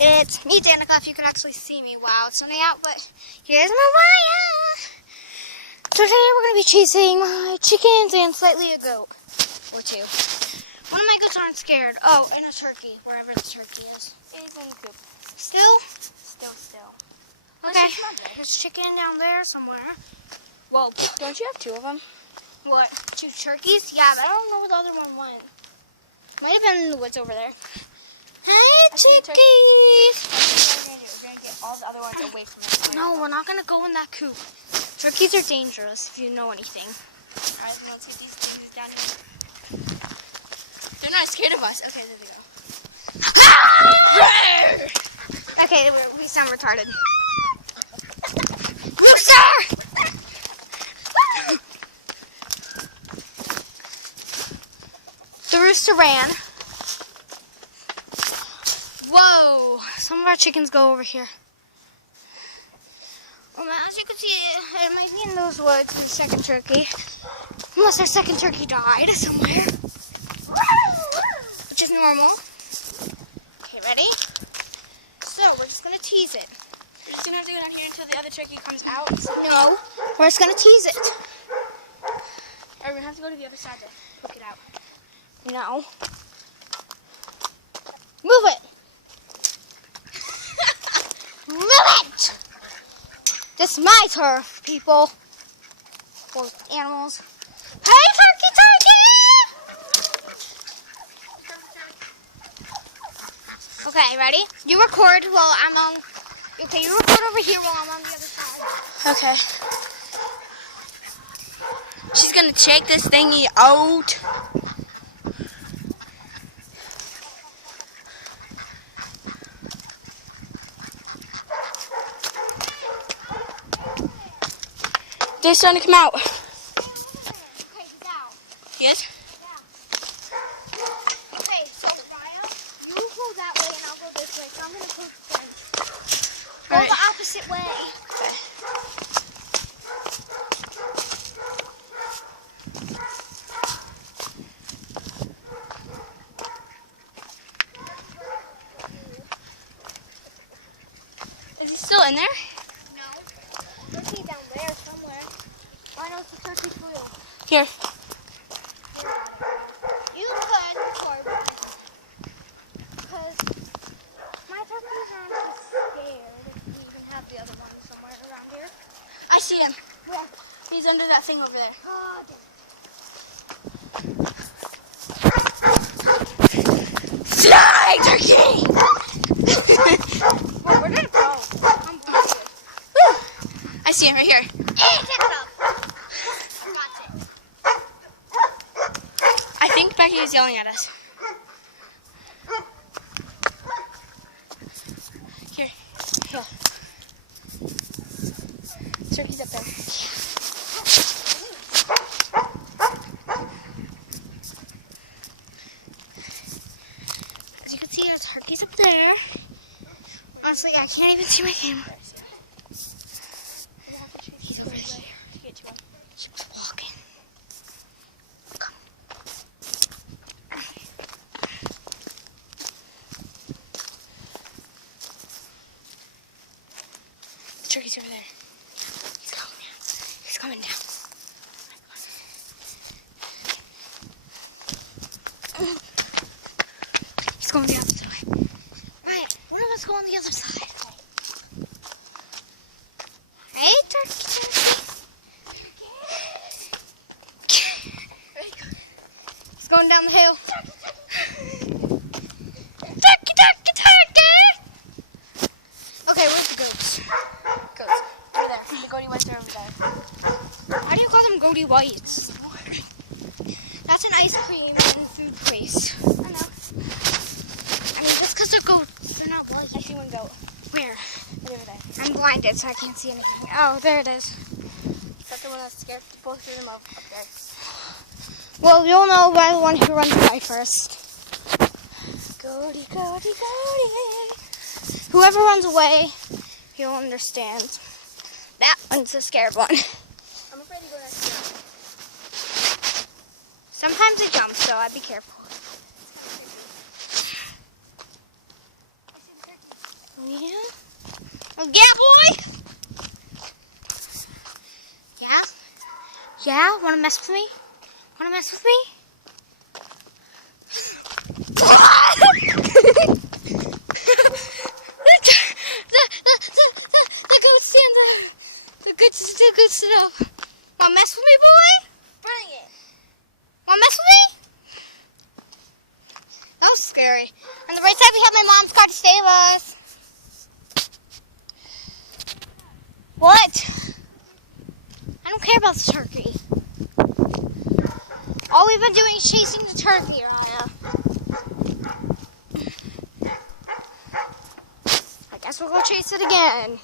It's me, Danica, if you can actually see me. Wow, it's sunny out, but here's Mariah. So today we're going to be chasing my chickens and slightly a goat or two. One of my goats aren't scared. Oh, and a turkey, wherever the turkey is. It's in the coop. Still? Still. Okay. There's chicken down there somewhere. Well, don't you have two of them? What? 2 turkeys? Yeah, but I don't know where the other one went. Might have been in the woods over there. Hey, chickies! We're going to get all the other ones away from us. No, we're not going to go in that coop. Turkeys are dangerous if you know anything. Alright, so let's get these things down here. They're not scared of us. Okay, there they go. Okay, we sound retarded. Rooster! The rooster ran. Whoa! Some of our chickens go over here. Well, as you can see, it might be in those woods, the second turkey. Unless our second turkey died somewhere. Which is normal. Okay, ready? So, we're just going to tease it. We're just going to have to go down here until the other turkey comes out. No, we're just going to tease it. Alright, we're going to have to go to the other side to hook it out. No. Move it! Move it! This is my turf, people. Or animals. Hey, turkey! Okay, ready? You record while I'm on... Okay, you record over here while I'm on the other side. Okay. She's going to check this thingy out. They're starting to come out. Okay, he's out. He is? Yeah. Okay, so Raya, you go that way and I'll go this way. So I'm going to push them. Go Alright. the opposite way. Okay. Is he still in there? No. Turkey down there somewhere. Oh, I know it's the turkey flew. Here. You could record because my turkeys aren't just scared. We even have the other one somewhere around here. I see him. Where? He's under that thing over there. Oh, damn. Fly, turkey! Well, where did it go? I'm blinded. I see him right here. Hey, pick it up. Watch it. I think Becky is yelling at us. Here. Here. Turkey's up there. As you can see, there's turkeys up there. Honestly, I can't even see my camera. He's over here. She's walking. Come. The turkey's over there. He's coming down. He's coming down. He's going the opposite way. Right, one of us go on the other side. Hey, turkey. He's going down the hill. Turkey. Okay, where's the goats? Goats. Over there. The goatee whites are over there. Why do you call them goatee whites? That's an ice cream and food place. I know. I mean, just because they're goats, they're not white. I see one goat. Where? Right over there. I'm blinded, so I can't see anything. Oh, there it is. Is that the one that's scared to pull through them up there? Well, you'll know by the one who runs by first. Goatee. Whoever runs away, he'll understand. That one's the scared one. I'm afraid to go next to them. Sometimes it jumps, so I'd be careful. Yeah, boy. Yeah? Yeah? Wanna mess with me? Wanna mess with me? the goat's stand up. The good stuff. Wanna mess with me, boy? Bring it. Wanna mess with me? That was scary. On the right side, we have my mom's car to save us. What? I don't care about the turkey. All we've been doing is chasing the turkey, Raya. I guess we'll go chase it again.